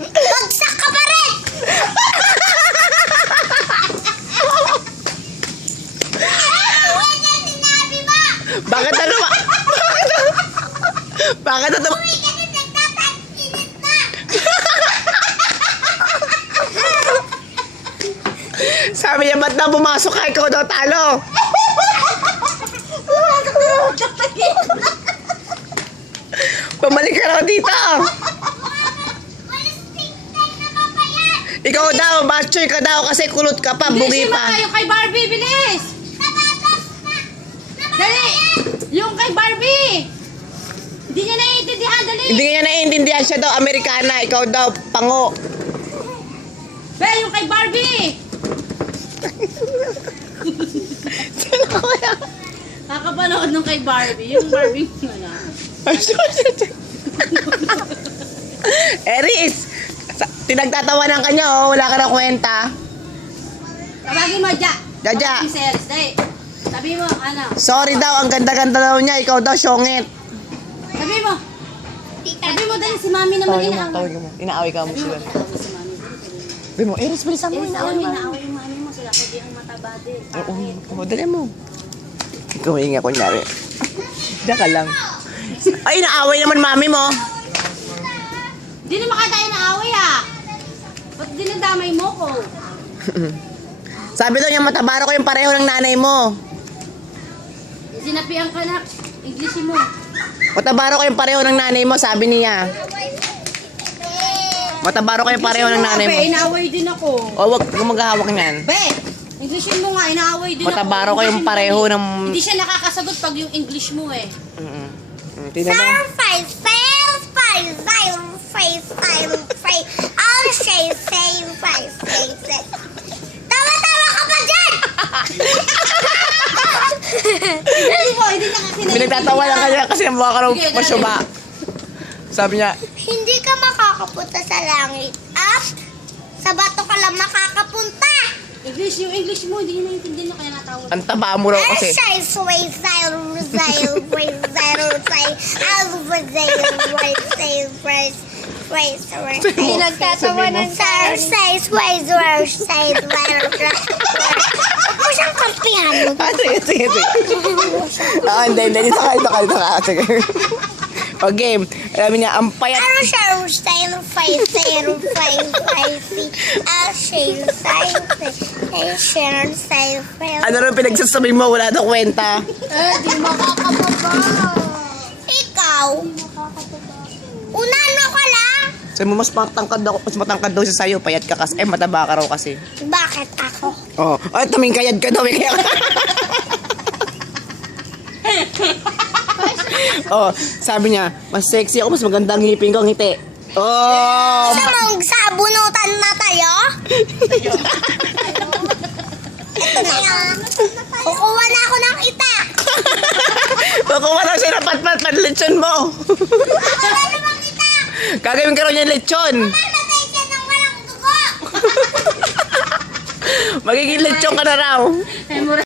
Bagsak ka pa rin! Bakit na naman? Bakit na naman? Uy, kasi nagtataginit na! Sabi niya, ba't na pumasok ka? Ikaw daw talo. Bumalik ka raw dito. Walis tingtay na ba ba yan? Ikaw daw, machoy ka daw kasi kulot ka pa, bugi Bilisin mo pa. tayo kay Barbie, bilis! Sapatos na! Dali! Yung kay Barbie! Hindi niya naiintindihan, dali! Hindi niya naiintindihan, siya daw Amerikana, ikaw daw pango. Be, yung kay Barbie! Sino kaya? Kakapanood nung kay Barbie. Yung Barbie mo na. Eris, pinagtatawanan ka niya, oh, wala ka na kwenta. Tawagin mo, Ja. Jaja. Tawagin si Eris, dali. Sabi mo, ano? Sorry daw, ang ganda-ganda daw niya, ikaw daw syongit. Sabi mo. Sabi mo, dali, si Mami naman inaaway. mo. Inaaway ka mo Sabi mo, sila. tawag si Mami. Sabi mo, Eris, bilisan mo, Eris, inaaway mo. inaaway yung Mami mo. Sila pwede ang mataba din. Oo, dali mo. Ikaw hinga, kunyari. Diyan ka lang. Ay, inaaway naman mami mo. Hindi naman ka tayo naaway, ha? Ba't dinadamay mo ko? Sabi daw niya, matabaro ko yung pareho ng nanay mo. Sinapian ka na. English mo. Matabaro ko yung pareho ng nanay mo, sabi niya. Matabaro ko yung pareho ng nanay mo. Be, inaaway din ako. O, wag kang maghahawak niyan. Be, Englishin mo nga, inaaway din Matabaro ko ako. yung pareho ng... Hindi siya nakakasagot pag yung English mo eh. Tingnan mo. Tawa-tawa ka pa dyan! Hindi mo, hindi nakakinaintindihan. Pinagtatawa lang kanya kasi nabuha ka raw Sige, pasyuba. Sabi niya, Hindi ka makakapunta sa langit. Sa bato ka lang makakapunta. English, yung English mo, hindi niya naiintindihan na kaya natawag. ang taba mo raw kasi. Nagtatawa ng Ako siyang kampihan mo. Sige. Hindi. Dito ka. Sige. O, game. Alam niya, ang payat. Ano siya? Ano rin pinagsasabi mo? Wala daw kwenta. Di makakababa. Ikaw? Unano ka lang? Sabi mo, mas matangkad daw siya sa'yo. Payat ka kasi. Mataba ka raw kasi. Bakit ako? Oh, ay, tumingkayad ka daw. Oh, sabi niya, mas sexy ako, mas maganda ang ngipin ko, ang ngiti. Oh! Gusto mong sabunutan na tayo? Ito na yan. Kukuha na ako ng itak. Makuha na siya ng pat-pat lechon mo. Wala namang itak. Gagawin ka raw niya lechon. Mamatay siya ng walang dugo. Magiging lechon ka na raw.